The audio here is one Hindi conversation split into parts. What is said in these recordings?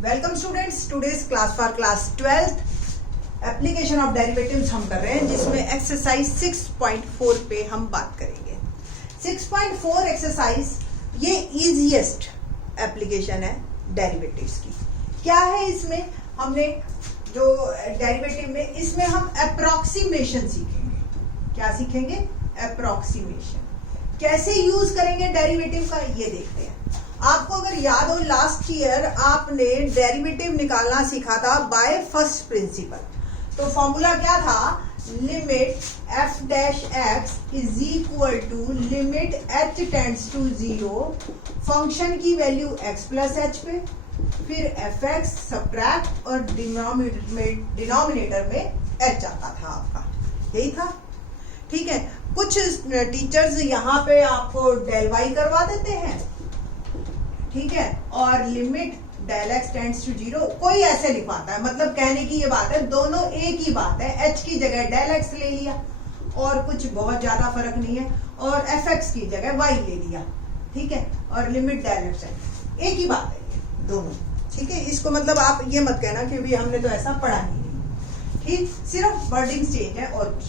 Welcome students, today's class for class 12th application of derivatives हम कर रहे हैं, जिसमें एक्सरसाइज 6.4 पे हम बात करेंगे। 6.4 एक्सरसाइज ये इजीएस्ट एप्लीकेशन है डेरिवेटिव्स की। क्या है इसमें? हमने जो डेरिवेटिव में इसमें हम अप्रोक्सीमेशन सीखेंगे। क्या सीखेंगे? अप्रोक्सीमेशन। कैसे यूज करेंगे डेरिवेटिव का ये देखते हैं। आपको अगर याद हो, लास्ट ईयर आपने डेरिवेटिव निकालना सीखा था बाय फर्स्ट प्रिंसिपल। तो फॉर्मूला क्या था? Limit f dash x is equal to limit h tends to 0 function की वैल्यू x प्लस h पे, फिर fx सब्ट्रैक्ट और डिनोमिनेटर में h आता था आपका। यही था, ठीक है। कुछ टीचर्स यहाँ पे आपको डेल y करवा देते हैं, ठीक है, और limit del x tends to 0 कोई ऐसे लिखवाता है। मतलब कहने की ये बात है, दोनों एक ही बात है। h की जगह डेल एक्स ले लिया और कुछ बहुत ज्यादा फर्क नहीं है, और एफ एक्स की जगह y ले लिया, ठीक है, और लिमिट डेल एक्स एक ही बात है ये दोनों, ठीक है। इसको मतलब आप ये मत कहना कि भी हमने तो ऐसा पढ़ा ही नहीं, ठीक, सिर्फ वर्डिंग चेंज है और कुछ।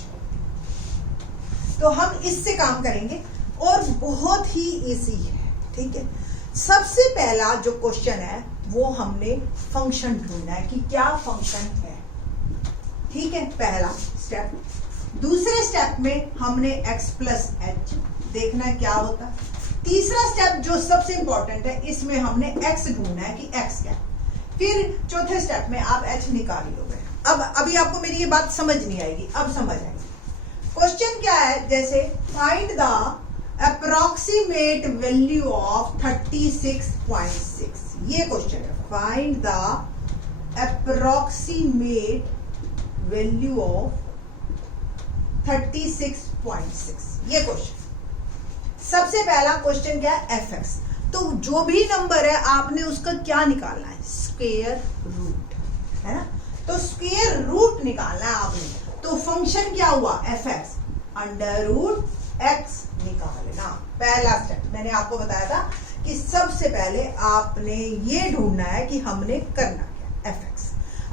तो हम इससे काम करेंगे और बहुत ही इजी है, ठीक है। सबसे पहला जो क्वेश्चन है वो हमने फंक्शन ढूंढना है कि क्या फंक्शन है, ठीक है, पहला स्टेप। दूसरे स्टेप में हमने x प्लस एच देखना है क्या होता है। तीसरा स्टेप जो सबसे इंपॉर्टेंट है, इसमें हमने x ढूंढना है कि x क्या। फिर चौथे स्टेप में आप h निकाल लोगे। अब अभी आपको मेरी ये बात समझ नहीं आएगी, अब समझ आएगी। क्वेश्चन क्या है? जैसे find the approximate value of 36.6, ये क्वेश्चन है। Find the approximate value of 36.6, ये क्वेश्चन। सबसे पहला क्वेश्चन क्या है? F x. तो जो भी नंबर है आपने उसका क्या निकालना है? स्क्वायर रूट, है ना। तो स्क्वायर रूट निकालना है आपने। तो फंक्शन क्या हुआ? F x under root x निकालना। पहला स्टेप मैंने आपको बताया था कि सबसे पहले आपने ये ढूंढना है कि हमने करना क्या, एफ एक्स।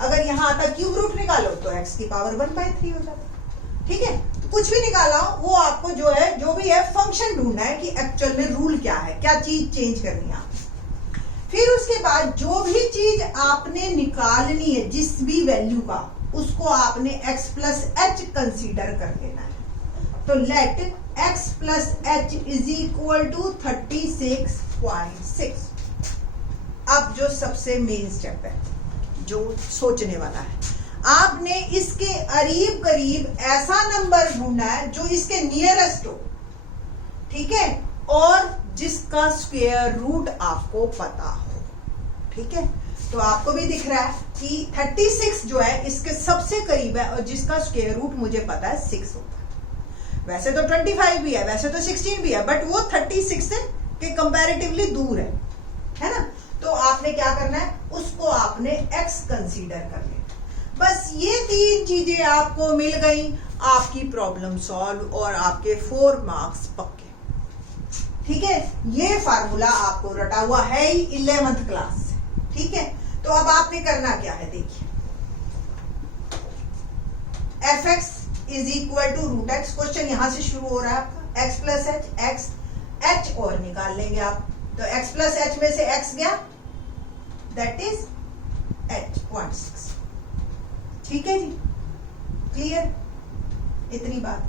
अगर यहां आता क्यूब रूट निकालो तो एक्स की पावर 1/3 हो जाता, ठीक है। तो कुछ भी निकाला वो आपको जो है, जो भी है, फंक्शन ढूंढना है कि एक्चुअल में रूल क्या है, क्या चीज चेंज करनी है आपने। फिर उसके बाद जो भी चीज आपने निकालनी है, जिस भी वैल्यू का, उसको आपने एक्स प्लस एच कंसीडर कर लेना है। तो let x plus h is equal to 36.6। अब जो सबसे मेन स्टेप है, जो सोचने वाला है, आपने इसके करीब करीब ऐसा नंबर ढूंढना है जो इसके नियरेस्ट हो, ठीक है, और जिसका स्क्वायर रूट आपको पता हो, ठीक है। तो आपको भी दिख रहा है कि 36 जो है इसके सबसे करीब है, और जिसका स्क्वायर रूट मुझे पता है 6 होता है। वैसे तो 25 भी है, वैसे तो 16 भी है, बट वो 36 से के कंपैरेटिवली दूर है ना। तो आपने क्या करना है? उसको आपने x कंसीडर कर लेना। बस ये 3 चीजें आपको मिल गई, आपकी प्रॉब्लम सॉल्व और आपके 4 मार्क्स पक्के, ठीक है। ये फार्मूला आपको रटा हुआ है ही 11th क्लास से, ठीक है। तो अब आपने करना क्या है, देखिए, f x is equal to root x. Question यहां से शुरू हो रहा है आपका। X plus h, x h और निकाल लेंगे आप। तो एक्स प्लस एच में से एक्स गया, दैट इज एच 0.6, ठीक है जी, क्लियर। इतनी बात।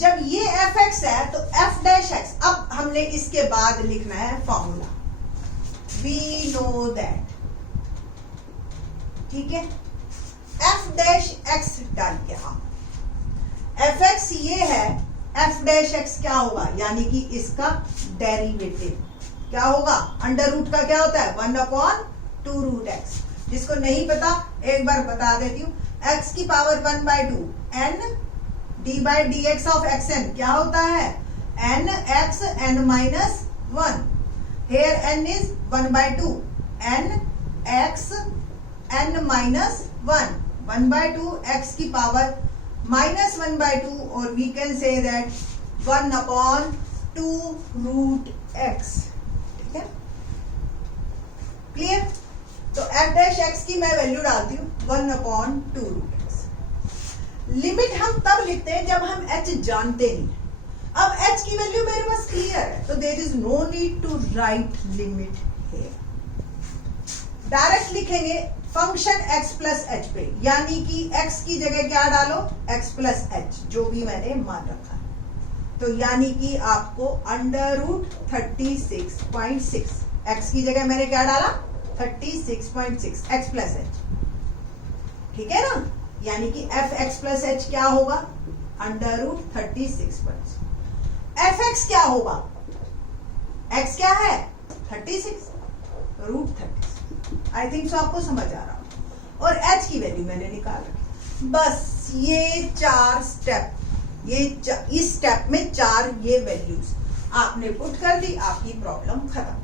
जब ये एफ एक्स है तो एफ डैश एक्स। अब हमने इसके बाद लिखना है फॉर्मूला, वी नो दैट, ठीक है। एफ डैश एक्स डाल के हम एफ एक्स ये है, एफ डैश एक्स क्या होगा? यानी कि इसका डेरिवेटिव क्या होगा? अंडर रूट का क्या होता है? 1/2 रूट एक्स। जिसको नहीं पता एक बार बता देती हूँ, एक्स की power 1/2 n d by d x of x n क्या होता है? N x n minus 1। Here n is 1/2, n x n minus 1, 1/2 x की पावर माइनस 1/2, और we can say that 1/2 root x, ठीक है, क्लियर। एफ डैश एक्स की मैं वैल्यू डालती हूँ 1/2 रूट एक्स। लिमिट हम तब लिखते हैं जब हम एच जानते नहीं। अब एच की वैल्यू मेरे पास क्लियर है, तो there is no need to write limit here. Direct लिखेंगे फंक्शन x प्लस एच पे, यानी कि x की जगह क्या डालो, x प्लस एच, जो भी मैंने मान रखा है। तो यानी कि आपको √36.6, x की जगह मैंने क्या डाला 36.6 x प्लस एच, ठीक है ना। यानी कि एफ एक्स प्लस एच क्या होगा √36.6। एफ एक्स क्या होगा, x क्या है 36 √36। आई थिंक सो आपको समझ आ रहा हो। और h की वैल्यू मैंने निकाल रखी। बस ये 4 स्टेप, इस स्टेप में 4 ये वैल्यूज आपने पुट कर दी, आपकी प्रॉब्लम खत्म।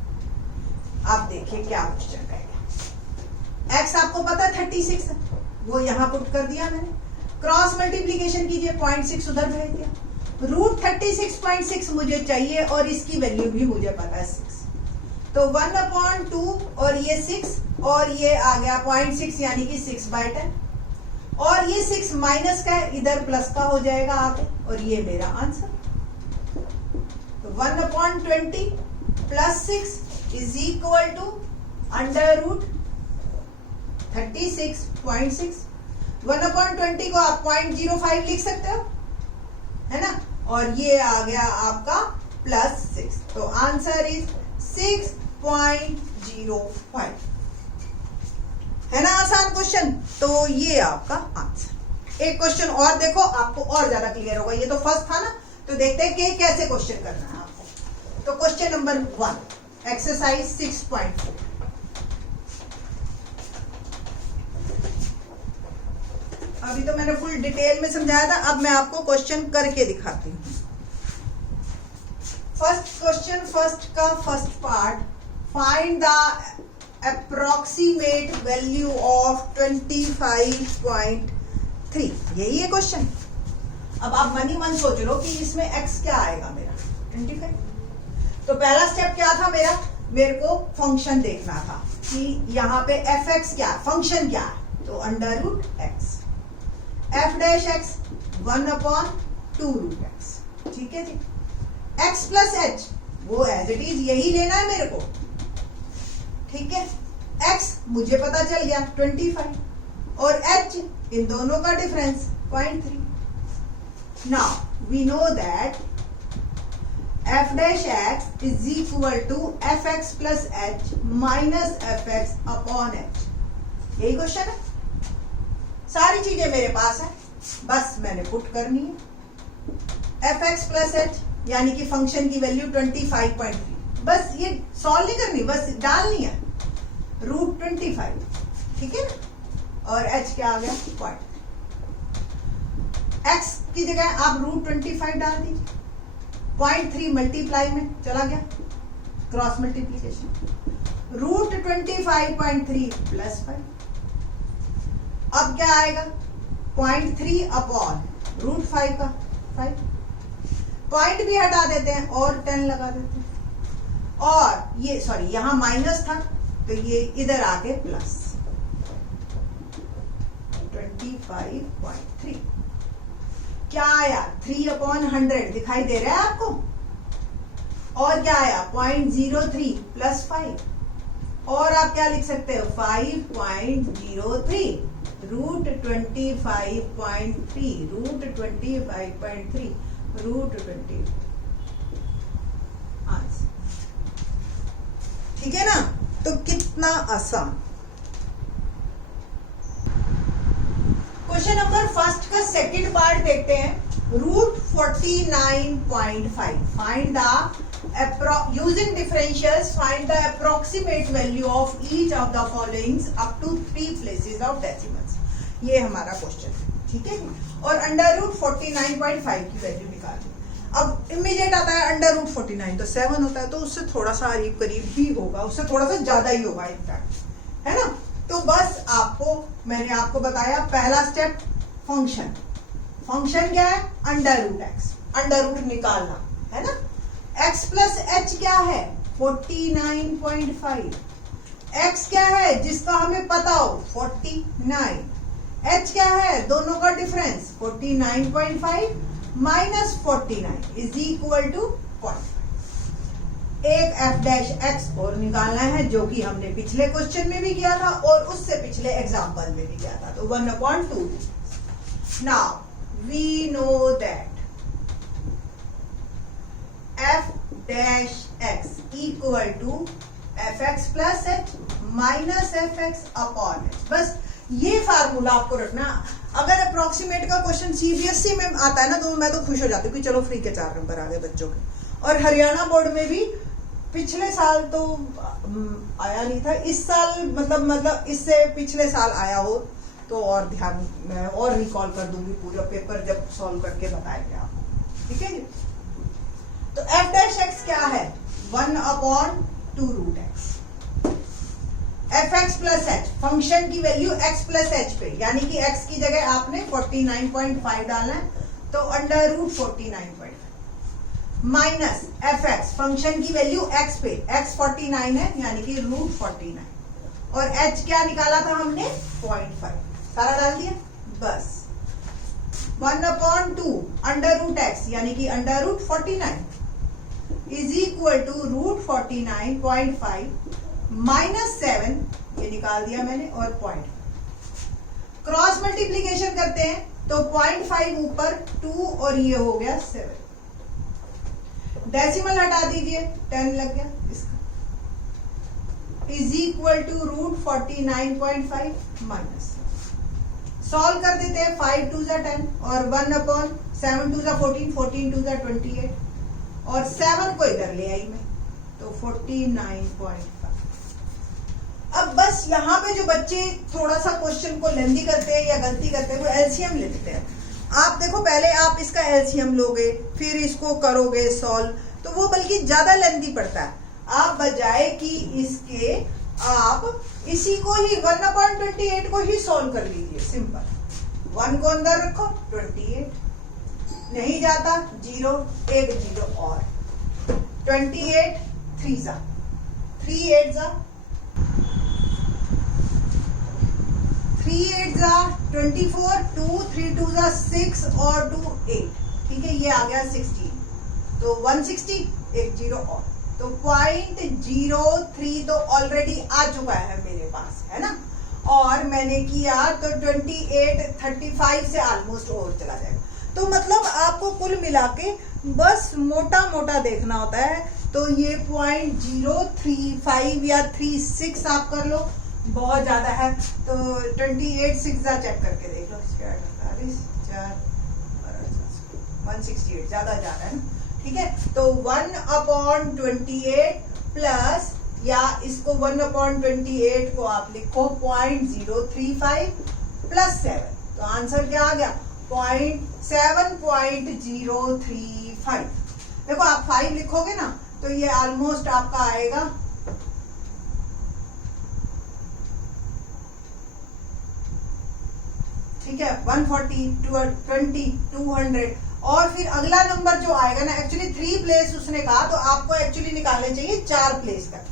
आप देखिए क्या क्वेश्चन रहेगा। x आपको पता है 36 है, वो यहां पुट कर दिया मैंने। क्रॉस मल्टीप्लीकेशन कीजिए, 0.6 उधर भेज दिया। √36.6 मुझे चाहिए और इसकी वैल्यू भी मुझे पता है 6। तो 1/2 और ये 6 और ये आ गया 0.6 यानी कि 6/10, और ये 6 माइनस का है, इधर प्लस का हो जाएगा आगे, और ये मेरा आंसर। तो 1/20 प्लस 6 इज इक्वल टू √36.6। 1/20 को आप 0.05 लिख सकते हो, है ना, और ये आ गया आपका +6। तो आंसर इज 6.05। है ना आसान क्वेश्चन। तो ये आपका आंसर। एक क्वेश्चन और देखो, आपको और ज्यादा क्लियर होगा। ये तो फर्स्ट था ना, तो देखते हैं कि कैसे क्वेश्चन करना है आपको। तो क्वेश्चन नंबर 1, एक्सरसाइज 6.4। अभी तो मैंने फुल डिटेल में समझाया था, अब मैं आपको क्वेश्चन करके दिखाती हूँ। फर्स्ट क्वेश्चन, फर्स्ट का first part, find the approximate value of 25.3। यही है क्वेश्चन। अब आप मन ही मन सोच लो कि इसमें x क्या आएगा मेरा 25। तो पहला स्टेप क्या था मेरे को फंक्शन देखना था कि यहाँ पे fx क्या है, फंक्शन क्या है। तो √x, f dash x 1/2 root x, ठीक है जी। x प्लस एच वो एज इट इज यही लेना है मेरे को, ठीक है। x मुझे पता चल गया 25 और h इन दोनों का difference 0.3। Now we know that f dash x is equal to fx plus h minus fx upon h। यही क्वेश्चन है। सारी चीजें मेरे पास है, बस मैंने पुट करनी है। fx प्लस h यानी कि फंक्शन की वैल्यू 25.3, बस ये सॉल्व नहीं करनी, बस डालनी है √25, ठीक है ना। और h क्या आ गया 0.3। x की जगह आप √25 डाल दीजिए, 0.3 मल्टीप्लाई में चला गया, क्रॉस मल्टीप्लीकेशन, √25.3 प्लस 5। अब क्या आएगा 0.3 अपॉन √5 का 5। पॉइंट भी हटा देते हैं और 10 लगा देते हैं, और ये सॉरी यहां माइनस था तो ये इधर आके प्लस 25.3। क्या आया 3/100 दिखाई दे रहा है आपको, और क्या आया 0.03 प्लस 5, और आप क्या लिख सकते हो 5.03 √25.3 √20 आंसर, ठीक है ना। तो कितना आसान। क्वेश्चन नंबर फर्स्ट का सेकंड पार्ट देखते हैं। √49.5 find the using differentials find the approximate value of each of the followings up to 3 places of decimals. ये हमारा क्वेश्चन है, ठीक है। और √49.5 की वैल्यू निकाल दी। अब इमीडिएट आता है √49 तो 7 होता है, तो उससे थोड़ा सा करीब ही होगा, उससे थोड़ा सा ज्यादा ही होगा इनफैक्ट, है ना। तो बस मैंने आपको बताया पहला स्टेप फंक्शन। फंक्शन क्या है √x, अंडर निकालना है ना। x प्लस h क्या है 49.5, x क्या है जिसका हमें पता हो 49, h क्या है दोनों का difference 49.5 minus 49 is equal to 0.5। एक f डैश x और निकालना है जो कि हमने पिछले क्वेश्चन में भी किया था और उससे पिछले एग्जाम्पल में भी किया था, तो 1/2। Now we know that f dash x equal to fx plus h minus fx upon h। बस ये फार्मूला आपको रखना। अगर अप्रोक्सीमेट का क्वेश्चन सीबीएसई में आता है ना तो मैं तो खुश हो जाती हूँ कि चलो फ्री के 4 नंबर आ गए बच्चों के। और हरियाणा बोर्ड में भी पिछले साल तो आया नहीं था, इस साल मतलब इससे पिछले साल आया हो तो और ध्यान मैं और रिकॉल कर दूंगी पूरा पेपर जब सॉल्व करके बताएंगे आपको, ठीक है जी। तो f डैश x क्या है 1/2 root x। fx plus h function की वैल्यू x प्लस h पे, यानी कि x की जगह आपने 49.5 डालना है तो under root 49.5 minus fx function की वैल्यू x पे, x 49 है यानी कि रूट 49 और h क्या निकाला था हमने 0.5, सारा डाल दिया बस। 1/2 अंडर रूट x यानी कि under root 49 is equal to root 49.5 minus 7 ये निकाल दिया मैंने और 0.5 क्रॉस मल्टीप्लीकेशन करते हैं तो 0.5 ऊपर 2 और ये हो गया 7, डेसिमल हटा दीजिए 10 लग गया इसका, is equal to root 49.5 minus. Solve कर देते हैं 5 2 10 और 1/7 2 14 14 2 28 और 7 को इधर ले आई मैं तो 49.5। अब बस यहाँ पे जो बच्चे थोड़ा सा क्वेश्चन को लेंदी करते हैं या गलती करते हैं वो एलसीएम ले लेते हैं। आप देखो पहले आप इसका एलसीएम लोगे फिर इसको करोगे सॉल्व तो वो बल्कि ज्यादा लेंदी पड़ता है। आप बजाय कि इसके आप इसी को ही 1/28 को ही सॉल्व कर लीजिए, सिंपल। 1 को अंदर रखो 28 नहीं जाता 0 1 0 और 28 3 जा 3 8 जा 3 8 जा 24 2 3 2 जा 6 और 2 8, ठीक है ये आ गया 16 तो 160 1 0 और तो 0.03 तो ऑलरेडी आ चुका है मेरे पास, है ना। और मैंने किया तो 28 35 से ऑलमोस्ट और चला जाएगा। तो मतलब आपको कुल मिला के बस मोटा मोटा देखना होता है तो ये 0.035 या 36 आप कर लो, बहुत ज्यादा है तो 28 6 चेक करके देख लो 168 ज्यादा जा रहा है ना, ठीक है। तो 1/28 प्लस या इसको 1/28 को आप लिखो 0.035 प्लस 7 तो आंसर क्या आ गया 7.035। देखो आप 5 लिखोगे ना तो ये ऑलमोस्ट आपका आएगा ठीक है 140 220 200 और फिर अगला नंबर जो आएगा ना एक्चुअली 3 प्लेस उसने कहा तो आपको एक्चुअली निकालने चाहिए 4 प्लेस तक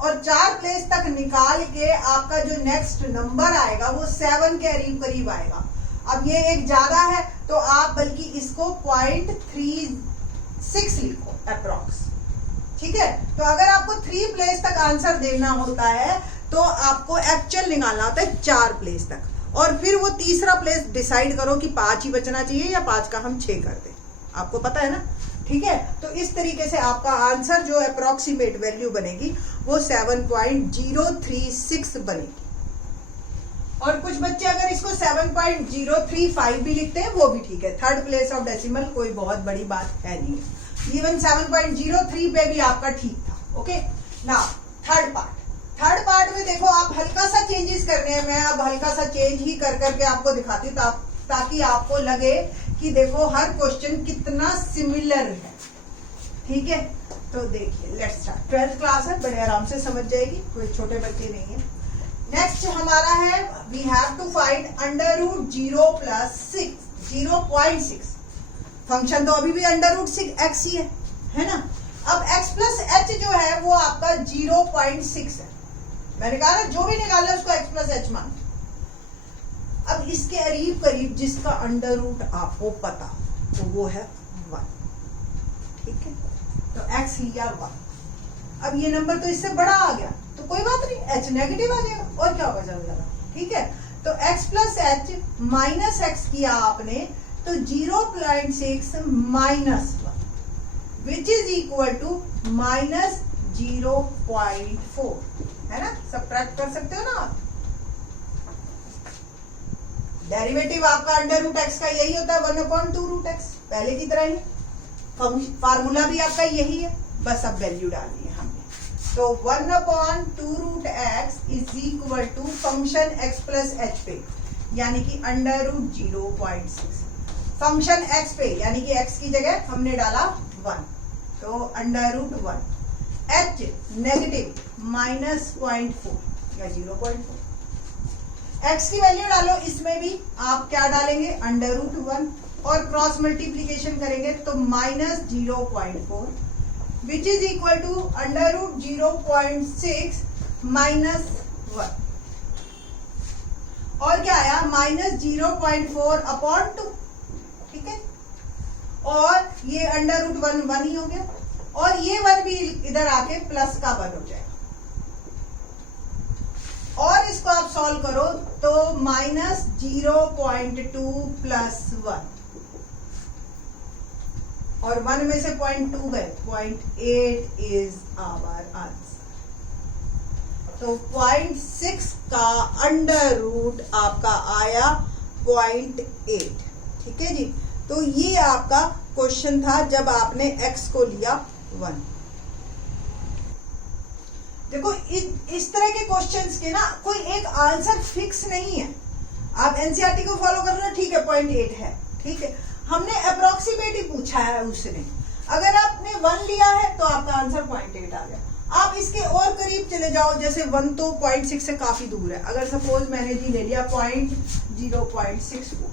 और 4 प्लेस तक निकाल के आपका जो नेक्स्ट नंबर आएगा वो 7 के करीब आएगा। अब ये एक ज्यादा है तो आप बल्कि इसको 0.36 लिखो अप्रॉक्स, ठीक है। तो अगर आपको 3 प्लेस तक आंसर देना होता है तो आपको एक्चुअल निकालना होता है 4 प्लेस तक और फिर वो तीसरा प्लेस डिसाइड करो कि 5 ही बचना चाहिए या 5 का हम 6 कर दें, आपको पता है ना, ठीक है। तो इस तरीके से आपका आंसर जो अप्रोक्सीमेट वैल्यू बनेगी वो 7.036 बनेगी। और कुछ बच्चे अगर इसको 7.035 भी लिखते हैं वो भी ठीक है, 3rd प्लेस ऑफ डेसिमल कोई बहुत बड़ी बात है नहीं, इवन 7.03 पे भी आपका ठीक था। ओके नाउ थर्ड पार्ट में देखो आप हल्का सा चेंजेस करने हैं, मैं अब हल्का सा चेंज ही कर करके आपको दिखाती हूँ ताकि आपको लगे कि देखो हर क्वेश्चन कितना सिमिलर है, ठीक है। तो देखिए लेट्स स्टार्ट, 12th क्लास है, बड़े आराम से समझ जाएगी, कोई छोटे बच्चे नहीं है। नेक्स्ट हमारा है we have to find under root 0 plus 0.6। Function तो अभी भी अंडर रूट 6x ही है ना। अब x प्लस h जो है वो आपका 0.6 है, मैंने कहा ना जो भी निकालना है उसको x प्लस एच मान। अब इसके करीब करीब जिसका अंडर रूट आपको पता तो वो है 1, ठीक है। तो x लिया 1। अब ये नंबर तो इससे बड़ा आ गया तो कोई बात नहीं, h नेगेटिव आ जाएगा और क्या होगा ज्यादा, ठीक है। तो x plus H minus x किया आपने तो 0.6 minus 1 which is equal to minus 0.4, है ना। सब्ट्रैक्ट कर सकते हो ना आप। डेरिवेटिव आपका अंडर रूट एक्स का यही होता है 1/2 रूट एक्स, पहले की तरह ही। फार्मूला भी आपका यही है, बस अब वैल्यू डालनी है हमने। तो 1/2 root x is equal to function x plus h पे यानी कि अंडर रूट 0.6, फंक्शन एक्स पे यानी कि एक्स की जगह हमने डाला 1 तो under root 1, h negative minus 0.4 या 0.4। एक्स की वैल्यू डालो, इसमें भी आप क्या डालेंगे अंडर रूट 1 और क्रॉस मल्टीप्लीकेशन करेंगे तो minus 0.4 which is equal to under root 0.6 minus 1 और क्या आया माइनस 0.4 अपॉन 2, ठीक है। और ये अंडर रूट 1 ही हो गया और ये 1 भी इधर आके प्लस का 1 हो जाएगा और इसको आप सॉल्व करो तो माइनस 0.2 प्लस 1 और 1 में से 0.2 गए, 0.8 इज आवर आंसर। तो 0.6 का अंडर रूट आपका आया 0.8, ठीक है जी। तो ये आपका क्वेश्चन था जब आपने x को लिया 1। देखो इस तरह के क्वेश्चंस के ना कोई एक आंसर फिक्स नहीं है। आप एनसीईआरटी को फॉलो कर रहे हो, ठीक है 0.8 है, ठीक है। हमने अप्रोक्सीमेट ही पूछा है उसने, अगर आपने 1 लिया है तो आपका आंसर 0.8 आ गया। आप इसके और करीब चले जाओ, जैसे 1 तो 0.6 से काफी दूर है। अगर सपोज मैंने जी ले लिया 0.64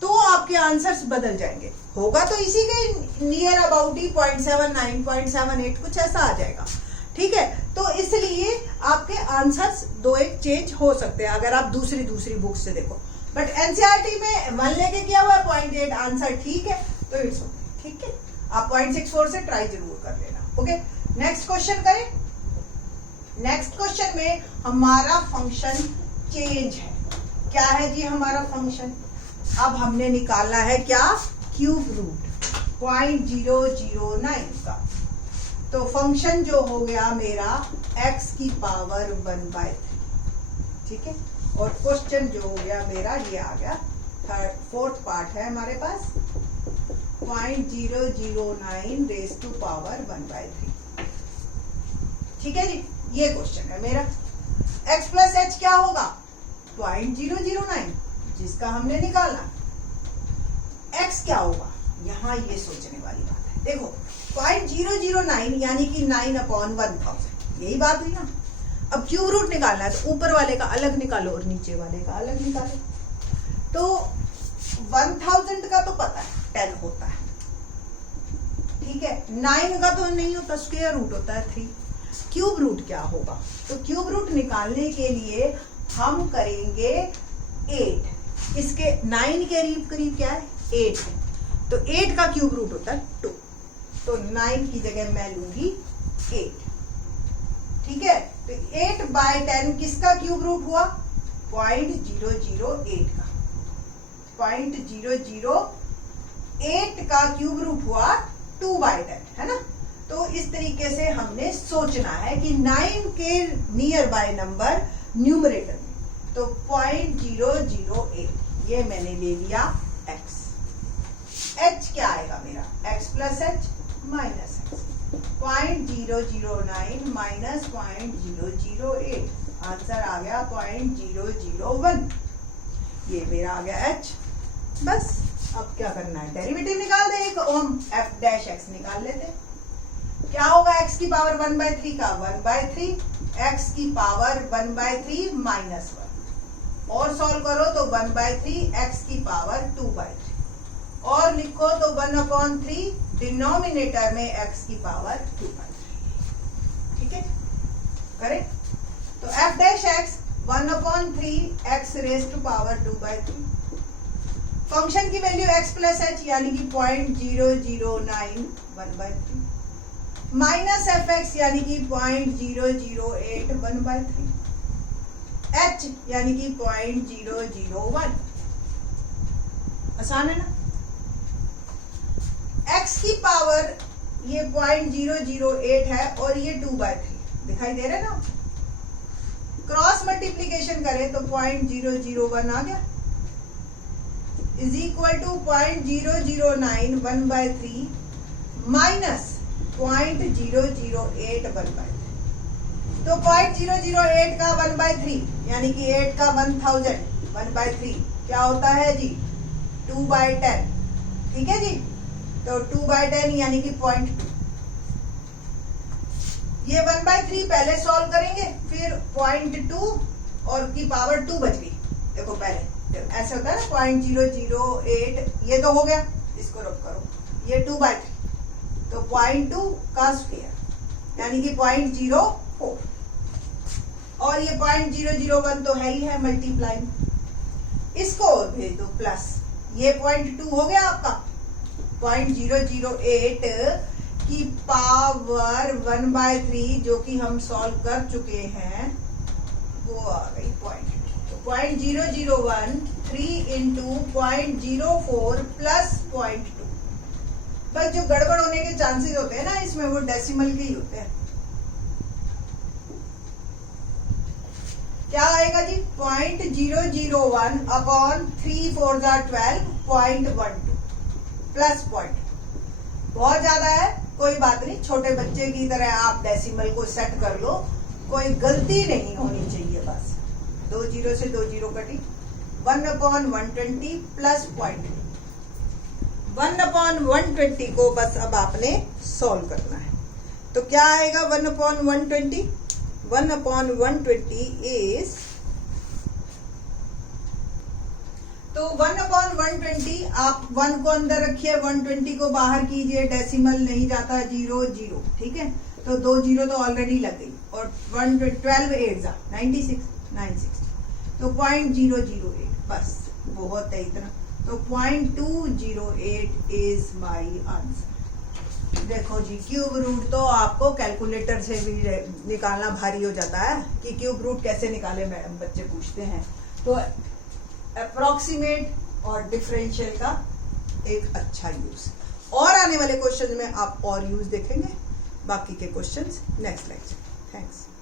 तो आपके आंसर्स बदल जाएंगे, होगा तो इसी के नियर अबाउट ही 0.79 0.78 कुछ ऐसा आ जाएगा, ठीक है। तो इसलिए आपके आंसर्स 2-1 चेंज हो सकते हैं अगर आप दूसरी बुक से देखो, बट एनसीईआरटी में 1 लेके किया हुआ है 0.8 आंसर, ठीक है। तो इट्स ओके, ठीक है। आप 0.64 से ट्राई जरूर कर लेना, ओके। नेक्स्ट क्वेश्चन करें। नेक्स्ट क्वेश्चन में हमारा फंक्शन चेंज है। क्या है जी हमारा फंक्शन? अब हमने निकालना है क्या, क्यूब रूट 0.009 का। तो फंक्शन जो हो गया मेरा x की पावर 1/3, ठीक है। और क्वेश्चन जो हो गया मेरा ये आ गया, फोर्थ पार्ट है हमारे पास 0.009 रेज टू पावर 1/3, ठीक है जी। ये क्वेश्चन है मेरा। x प्लस एच क्या होगा 0.009 जिसका हमने निकालना। x क्या होगा यहाँ ये सोचने वाली बात है। देखो 0.009 यानी कि 9/1000, यही बात हुई ना। अब क्यूब रूट निकालना है तो ऊपर वाले का अलग निकालो और नीचे वाले का अलग निकालो। तो 1000 का तो पता है 10 होता है, ठीक है। 9 का तो नहीं होता, स्क्वायर रूट होता है 3। क्यूब रूट क्या होगा? तो क्यूब रूट निकालने के लिए हम करेंगे 8। इसके 9 के करीब क्या है 8 है, तो 8 का क्यूब रूट होता है 2। तो 9 की जगह मैं लूंगी 8, ठीक है। तो 8/10 किसका क्यूब रूट हुआ 0.008 का। 0.008 का क्यूब रूट हुआ 2/10, है ना। तो इस तरीके से हमने सोचना है कि 9 के नियर बाय नंबर न्यूमरेटर में, तो 0.008 ये मैंने ले लिया x। h क्या आएगा मेरा x plus H minus X. 0.009 माइनस 0.008 आंसर आ गया 0.001। ये मेरा आ गया h। बस अब क्या करना है, डेरिवेटिव निकाल दे, एक हम f डैश x निकाल लेते हैं। क्या होगा x की पावर 1/3 का 1/3, x की पावर 1/3 माइनस 1 और सॉल्व करो तो 1/3 x की पावर 2/3 और लिखो तो 1/3 डिनोमिनेटर में x की पावर 2/3, ठीक है। करें तो f dash x 1/3 x raise to power 2/3। Function की वैल्यू x प्लस h यानी कि 0.009 1/3 माइनस एफ एक्स यानी कि 0.008 1/3 h यानी कि 0.001। आसान है ना। x की पावर ये 0.008 है और ये 2/3 दिखाई दे रहा है ना। क्रॉस मल्टीप्लीकेशन करें तो 0.001 आ गया इज इक्वल टू 0.009 1/3 माइनस 0.008 1/3। तो 0.008 का 1/3 यानी कि 8 का 1000 1/3 क्या होता है जी 2/10। ठीक है जी। तो 2/10 यानी कि 0.2। ये 1/3 पहले सॉल्व करेंगे फिर 0.2 और की पावर 2 बच गई। देखो पहले ऐसे होता है ना 0.008 ये तो हो गया इसको रब करो ये 2/3 तो 0.2 का स्क्वायर यानी कि 0.04 और ये 0.001 तो है ही है मल्टीप्लाई इसको भेज दो प्लस ये 0.2 हो गया आपका 0.008 की पावर 1/3 जो कि हम सॉल्व कर चुके हैं वो आ गई 0.2। 0.001 3 इंटू 0.04 प्लस 0.2। बस जो गड़बड़ होने के चांसेस होते हैं ना इसमें वो डेसिमल के ही होते हैं। क्या आएगा जी 0.001 अपॉन 3 4 12 0.12 प्लस 0.2। बहुत ज्यादा है कोई बात नहीं छोटे बच्चे की तरह आप डेसिमल को सेट कर लो कोई गलती नहीं होनी चाहिए। बस 2 0 से 2 0 कटी 1/120 प्लस 0.2 1/120 को बस अब आपने सॉल्व करना है। तो क्या आएगा 1/120 1/120 इज तो 1/120 आप 1 को अंदर रखिए 120 को बाहर कीजिए डेसिमल नहीं जाता 0 0। ठीक है तो 2 0 तो ऑलरेडी लग गई और 12 8 96 960 तो 0.008 बस बहुत है इतना। तो 0.208 इज माय आंसर। देखो जी क्यूब रूट तो आपको कैलकुलेटर से भी निकालना भारी हो जाता है कि क्यूब रूट कैसे निकाले मैडम बच्चे पूछते हैं। तो अप्रोक्सीमेट और डिफरेंशियल का एक अच्छा यूज और आने वाले क्वेश्चन में आप और यूज देखेंगे। बाकी के क्वेश्चंस नेक्स्ट लेक्चर। थैंक्स।